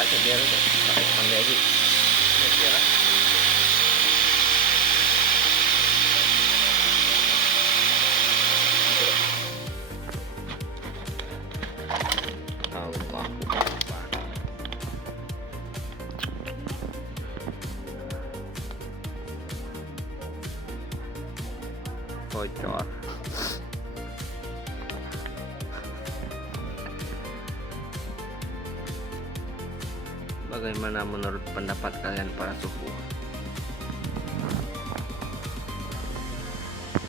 aja biar pakai pandai aja. Ini biar Allah bocor. Bagaimana menurut pendapat kalian para suku?